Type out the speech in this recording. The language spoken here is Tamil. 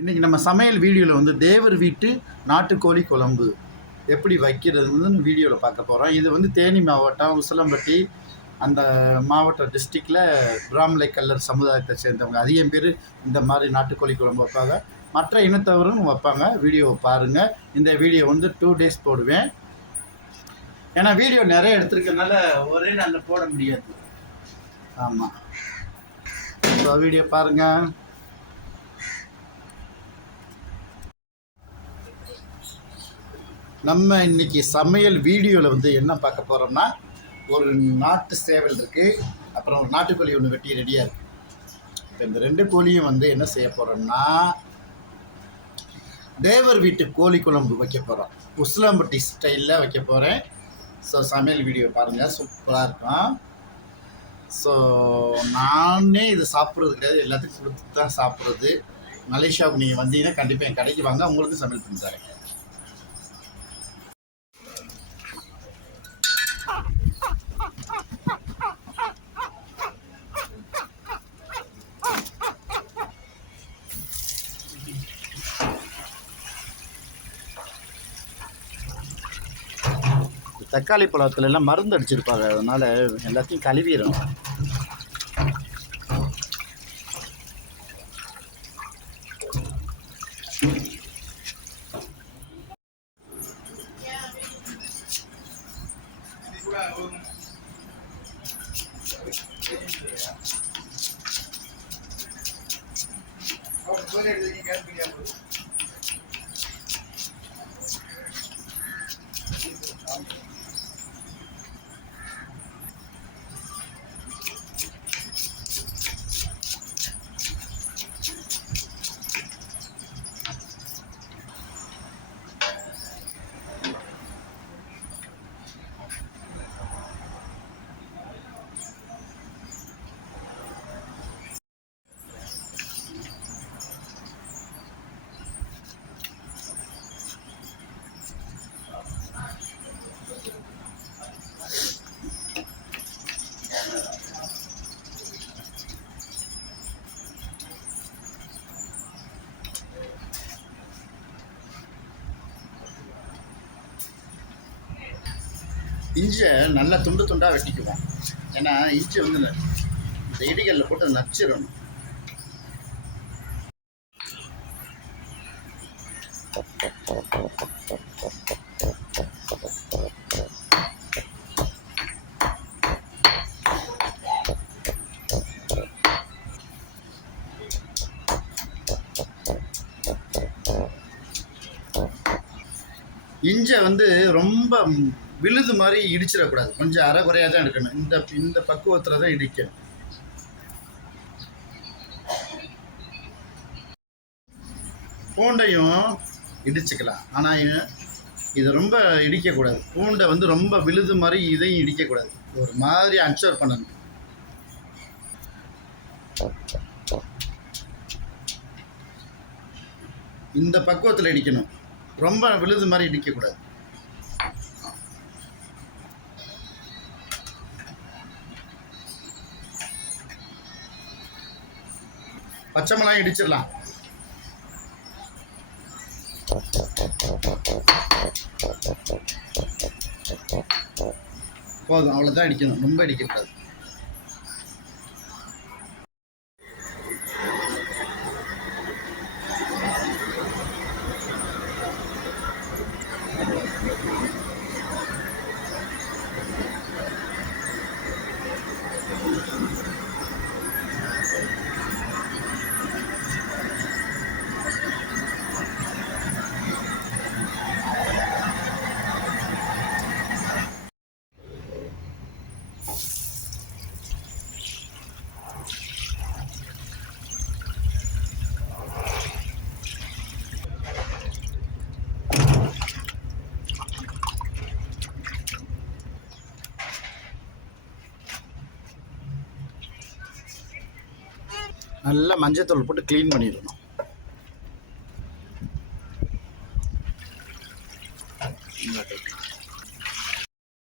இன்றைக்கி நம்ம சமையல் வீடியோவில் வந்து தேவர் வீட்டு நாட்டுக்கோழி குழம்பு எப்படி வைக்கிறதுன்னு வீடியோவில் பார்க்க போகிறோம். இது வந்து தேனி மாவட்டம் உசிலம்பட்டி அந்த மாவட்ட டிஸ்ட்ரிக்டில் பிராமலை கல்லர் சமுதாயத்தை சேர்ந்தவங்க அதிகம் பேர் இந்த மாதிரி நாட்டுக்கோழி குழம்பு வைப்பாங்க. மற்ற இனத்தவரும் வைப்பாங்க. வீடியோவை பாருங்கள். இந்த வீடியோ வந்து 2 days போடுவேன். ஏன்னா வீடியோ நிறைய எடுத்துருக்கனால ஒரே நாளில் போட முடியாது. ஆமாம், வீடியோ பாருங்கள். நம்ம இன்றைக்கி சமையல் வீடியோவில் வந்து என்ன பார்க்க போகிறோம்னா, ஒரு நாட்டு சேவல் இருக்குது, அப்புறம் ஒரு நாட்டுக்கோழி ஒன்று வெட்டி ரெடியாக இருக்குது. இப்போ இந்த 2 கோழியும் வந்து என்ன செய்ய போகிறோம்னா, தேவர் வீட்டு கோழி குழம்பு வைக்க போகிறோம். உசிலம்பட்டி ஸ்டைலில் வைக்க போகிறேன். ஸோ சமையல் வீடியோ பாருங்கள், சூப்பராக இருக்கும். ஸோ நானே இது சாப்பிட்றது கிடையாது, எல்லாத்துக்கும் கொடுத்து தான் சாப்பிட்றது. மலேசியாவுக்கு நீங்கள் வந்தீங்கன்னா கண்டிப்பாக என் கடைக்கு வாங்க, உங்களுக்கு சமையல் பண்ணி தரேன். தக்காளி பழத்துல எல்லாம் மருந்து அடிச்சிருப்பாங்க, அதனால் எல்லாத்தையும் கழுவிடும். இஞ்சியை நல்லா துண்டு துண்டாக வெட்டிக்குவோம். ஏன்னா இஞ்சி வந்து இந்த இடிகளில் போட்டு நச்சிடணும். இஞ்சை வந்து ரொம்ப விழுது மாதிரி இடிச்சிடக்கூடாது, கொஞ்சம் அரை குறையாக தான் எடுக்கணும். இந்த பக்குவத்தில் தான் இடிக்கணும். பூண்டையும் இடிச்சுக்கலாம், ஆனால் இது ரொம்ப இடிக்கக்கூடாது. பூண்டை வந்து ரொம்ப விழுது மாதிரி இதையும் இடிக்கக்கூடாது, ஒரு மாதிரி அன்சர் பண்ணணும். இந்த பக்குவத்தில் இடிக்கணும், ரொம்ப விழுது மாதிரி இடிக்கக்கூடாது. பச்சை மிளகாய் இடிச்சிடலாம். போதும், அவ்வளோதான் இடிக்கணும், ரொம்ப இடிக்கக்கூடாது. நல்லா மஞ்சத்தூள் போட்டு க்ளீன் பண்ணிடணும்.